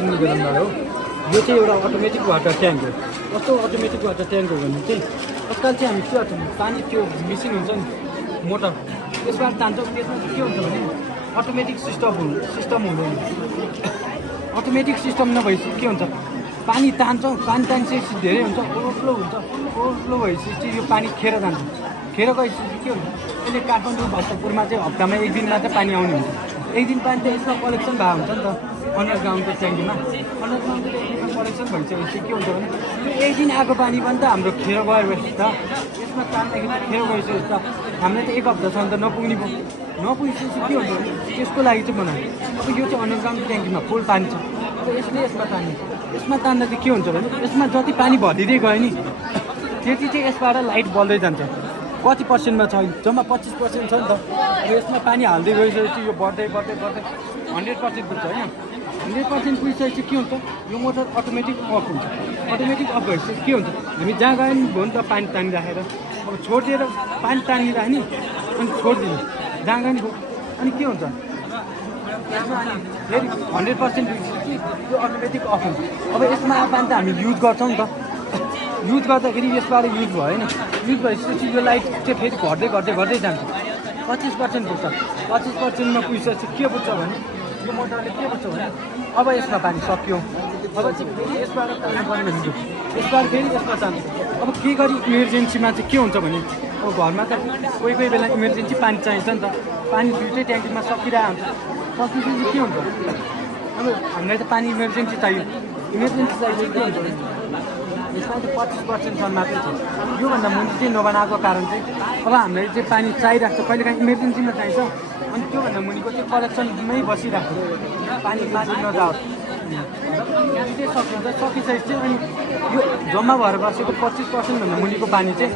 Water निवेदनबाट हो। यो चाहिँ एउटा अटोमेटिक वाटर ट्याङ्क हो। कस्तो अटोमेटिक वाटर ट्याङ्क हो भने चाहिँ आजकल चाहिँ हामी के पानी त्यो मेसिन हुन्छ नि मोटर त्यसबाट तान्छौँ। त्यसमा चाहिँ के हुन्छ भने अटोमेटिक सिस्टम हुँदैन। अटोमेटिक सिस्टम नभएपछि के हुन्छ पानी तान्छौँ, पानी तानिसकेपछि धेरै हुन्छ, ओभरफ्लो भएपछि यो पानी खेर जान्छ। खेर गएपछि के हुन्छ यसले काठमाडौँ भक्तपुरमा चाहिँ हप्तामा एक दिनमा चाहिँ पानी आउने हुन्छ। एक दिन पानी चाहिँ यसमा कलेक्सन भएको हुन्छ नि त अन्डरग्राउन्डको ट्याङ्कीमा। अन्डरग्राउन्डको ट्याङ्कीमा कलेक्सन भइसकेपछि के हुन्छ भने त्यो एक दिन आएको पानी पनि त हाम्रो खेर गएपछि त यसमा तान्दाखेरि खेर गइसकेपछि त हामीलाई त एक हप्तासम्म त नपुग्ने भयो। नपुगिसकेपछि के हुन्छ भने त्यसको लागि चाहिँ बनायो। अब यो चाहिँ अन्डरग्राउन्ड ट्याङ्कीमा फुल पानी छ। अब यसले यसमा तान्ने, यसमा तान्दा चाहिँ के हुन्छ भने यसमा जति पानी भरिँदै गयो नि त्यति चाहिँ यसबाट लाइट बल्दै जान्छ। कति पर्सेन्टमा छ जम्मा 25% छ नि त। अब यसमा पानी हाल्दै गइसकेपछि यो बढ्दै 100% पुग्छ होइन। 100% पुगिसकेपछि के हुन्छ यो मोटर अटोमेटिक अफ हुन्छ। अटोमेटिक अफ भएपछि के हुन्छ हामी जहाँ गयो नि भयो नि त पानी तानिराखेर अब छोडिदिएर पानी तानिराख्ने अनि छोडिदिने जहाँ गयो नि भयो। अनि के हुन्छ यसमा अनि फेरि 100% पुगिसकेपछि यो अटोमेटिक अफ हुन्छ। अब यसमा पानी त हामी युज गर्छौँ नि त। युज गर्दाखेरि यसबाट युज भयो होइन। युज भइसकेपछि यो लाइट चाहिँ फेरि घट्दै जान्छ। 25% पुग्छ। 25%मा पुगिसकेपछि के पुग्छ भने यो मोटरले के बुझ्छ भने अब यसमा पानी सक्यो। अब चाहिँ फेरि यसबाट पानी पर्ने हुन्छ। यसबाट फेरि यसमा जान्छ। अब के गरी इमर्जेन्सीमा चाहिँ के हुन्छ भने अब घरमा त कोही बेला इमर्जेन्सी पानी चाहिन्छ नि त। पानी दुइटै ट्याङ्कीमा सकिरहेको हुन्छ। सकिसकेपछि के हुन्छ अब हामीलाई त पानी इमर्जेन्सी चाहियो। इमर्जेन्सी चाहियो के हुन्छ भने यसमा चाहिँ 25% मात्रै छ। योभन्दा मुनि चाहिँ नबनाएको कारण चाहिँ अब हामीलाई चाहिँ पानी चाहिरहेको छ। कहिलेकाहीँ इमर्जेन्सीमा चाहिन्छ अनि त्योभन्दा मुनिको चाहिँ कलेक्सनमै बसिरहेको पानी माथि नजाओस्। चाहिँ सक्नुहुन्छ सकिसकेपछि चाहिँ अनि यो जम्मा भएर बसेको 25%भन्दा मुनिको पानी चाहिँ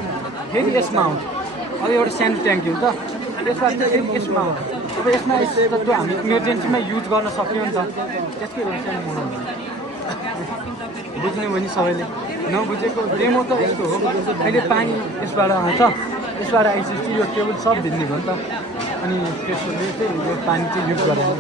फेरि यसमा आउँछ। अब एउटा सानो ट्याङ्की हुन्छ त्यसबाट चाहिँ यसमा आउँछ। अब यसमा त्यो हामी इमर्जेन्सीमा युज गर्न सक्यो नि त। त्यसकै एउटा सानो मोडल बुझ्ने भने सबैले नबुझेको डेमो त यस्तो हो। अहिले पानी यसबाट आउँछ। यसबाट आइसकेपछि यो केबल सब भिज्ने भयो नि त। अनि त्यसले चाहिँ यो पानी चाहिँ युज गरेर